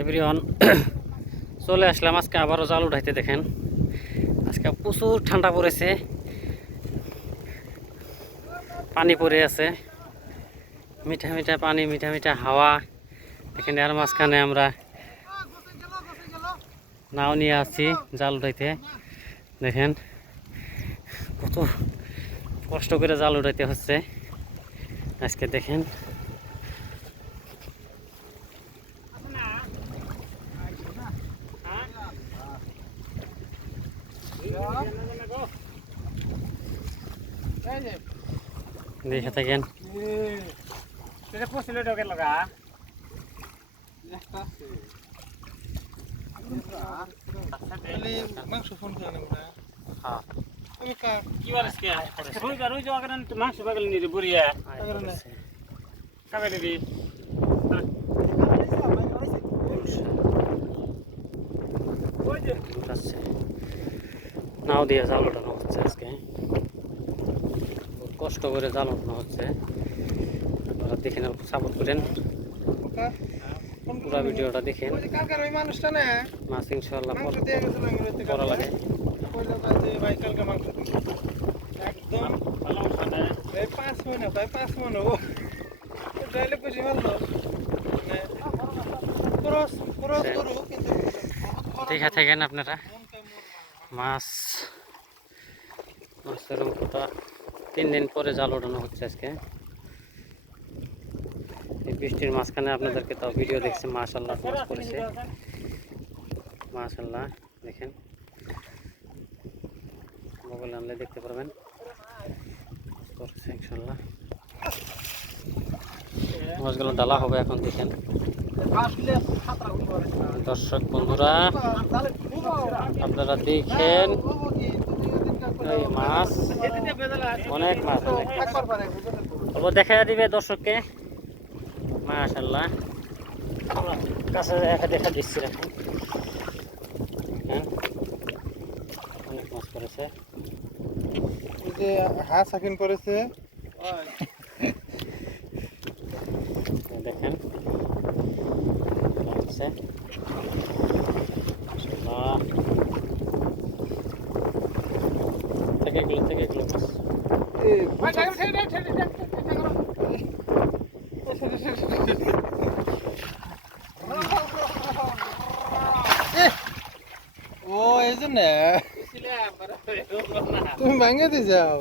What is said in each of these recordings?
Everyone চলে আসলাম। আজকে আবারও জাল উঠাইতে, দেখেন। আজকে প্রচুর ঠান্ডা পড়েছে। পানি পড়ে আছে। মিঠা মিঠা পানি, মিঠা মিঠা হাওয়া। এখানে আর মাঝখানে আমরা নাও নিয়ে আসছি জাল উঠাইতে। দেখেন, কত কষ্ট করে জাল উঠাইতে হচ্ছে। আজকে দেখেন দেখে থাকেন। মাংস ফোন করে হ্যাঁ। আমি কার কি বার আজকে রুই রুই যাওয়া কেন মাংস বাগল নি বুড়িয়া দিবি ওই যে উঠাচ্ছে নাও দিয়ে জাল ওঠানো হচ্ছে আজকে। কষ্ট করে জাল ওঠানো হচ্ছে। আপনারা দেখেন সাপোর্ট করেন। কার পুরো ভিডিওটা দেখেন। কার কার ওই মানুষটা না মাছ ইনশাল্লাহ করা লাগে কিন্তু থাকেন আপনারা। মাছ মাছের অঙ্কটা তিন দিন পরে জাল ওঠানো হচ্ছে আজকে। এই বৃষ্টির মাঝখানে আপনাদেরকে তাও ভিডিও দেখছি মাশাল্লাহ মাছ করেছে মাশাল্লাহ দেখেন। মোবাইল আনলে দেখতে পারবেন। করেছে ইনশাল্লাহ মাছগুলো ডালা হবে এখন দেখেন দর্শক বন্ধুরা আপনারা দেখেন এই মাছ অনেক মাছ অনেক দেখা দিবে দর্শককে। মাশাল্লাহ কাছে দেখা দেখা দিচ্ছি এখন। হ্যাঁ? অনেক মাছ করেছে এই যে হাঁস আকিন করেছে দেখেন। মাশাআল্লাহ। থেকে এগুলো থেকে এগুলো ও এই জন্য? তুমি ভাঙে দিয়ে যাও।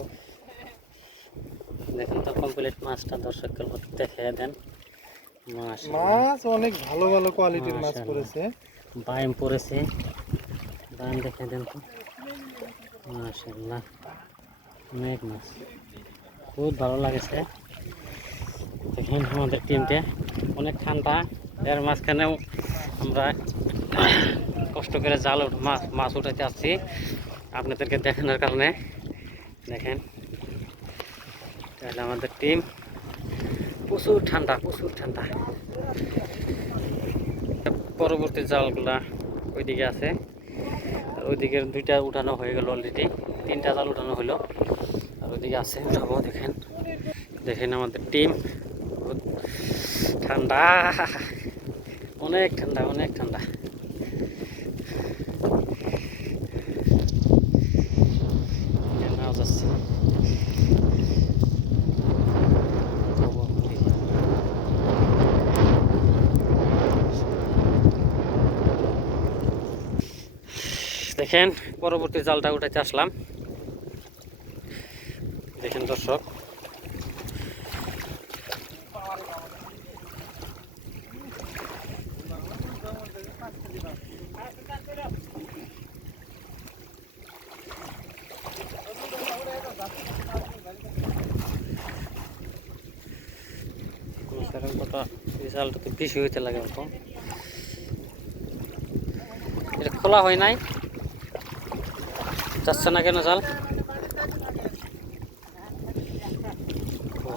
দেখেন তো কমপ্লিট মাছটা দর্শককে দেখে দেন। মাছ মাছ অনেক ভালো ভালো কোয়ালিটির মাছ। করেছে বাইম পড়েছে। বাইম দেখে দেন তো। মাশাল্লাহ অনেক মাছ। খুব ভালো লাগেছে। দেখেন আমাদের টিমটা। অনেক ঠান্ডা। এর মাঝখানেও আমরা কষ্ট করে জাল মাছ মাছ উঠাতে আসছি। আপনাদেরকে দেখানোর কারণে। দেখেন। তাহলে আমাদের টিম প্রচুর ঠান্ডা প্রচুর ঠান্ডা। পরবর্তী জালগুলা ওইদিকে আছে। আর ওইদিকে দুইটা উঠানো হয়ে গেল অলরেডি তিনটা জাল উঠানো হলো। আর ওইদিকে আছে, উঠাবো, দেখেন। দেখেন আমাদের টিম ঠান্ডা। অনেক ঠান্ডা অনেক ঠান্ডা নাও যাচ্ছে উঠাবো দেখি। দেখেন, পরবর্তী জালটা উঠাইতে আসলাম। দেখেন দর্শক। এই জালটা তো বেশি হইতে লাগে অল্প এটা খোলা হয় নাই। যাচ্ছে না কেন জাল ও।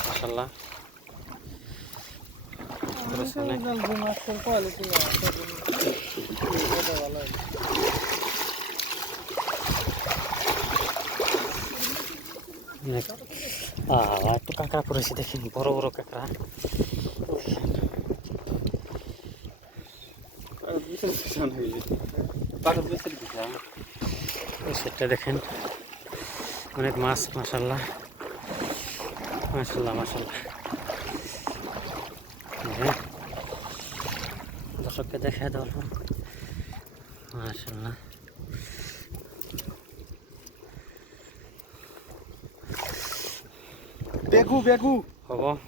মাশাল্লাহ করেছে অনেক মাছের কোয়ালিটি অনেক একটু কাঁকড়া পড়েছে, দেখেন, বড় বড় কাঁকড়া। সেটটা দেখেন। অনেক মাছ মাসাল্লাহ মাসাল্লাহ মাসাল্লাহ দর্শককে দেখা দেওয়ার মাসাল্লাহ 别哭别哭。好吧。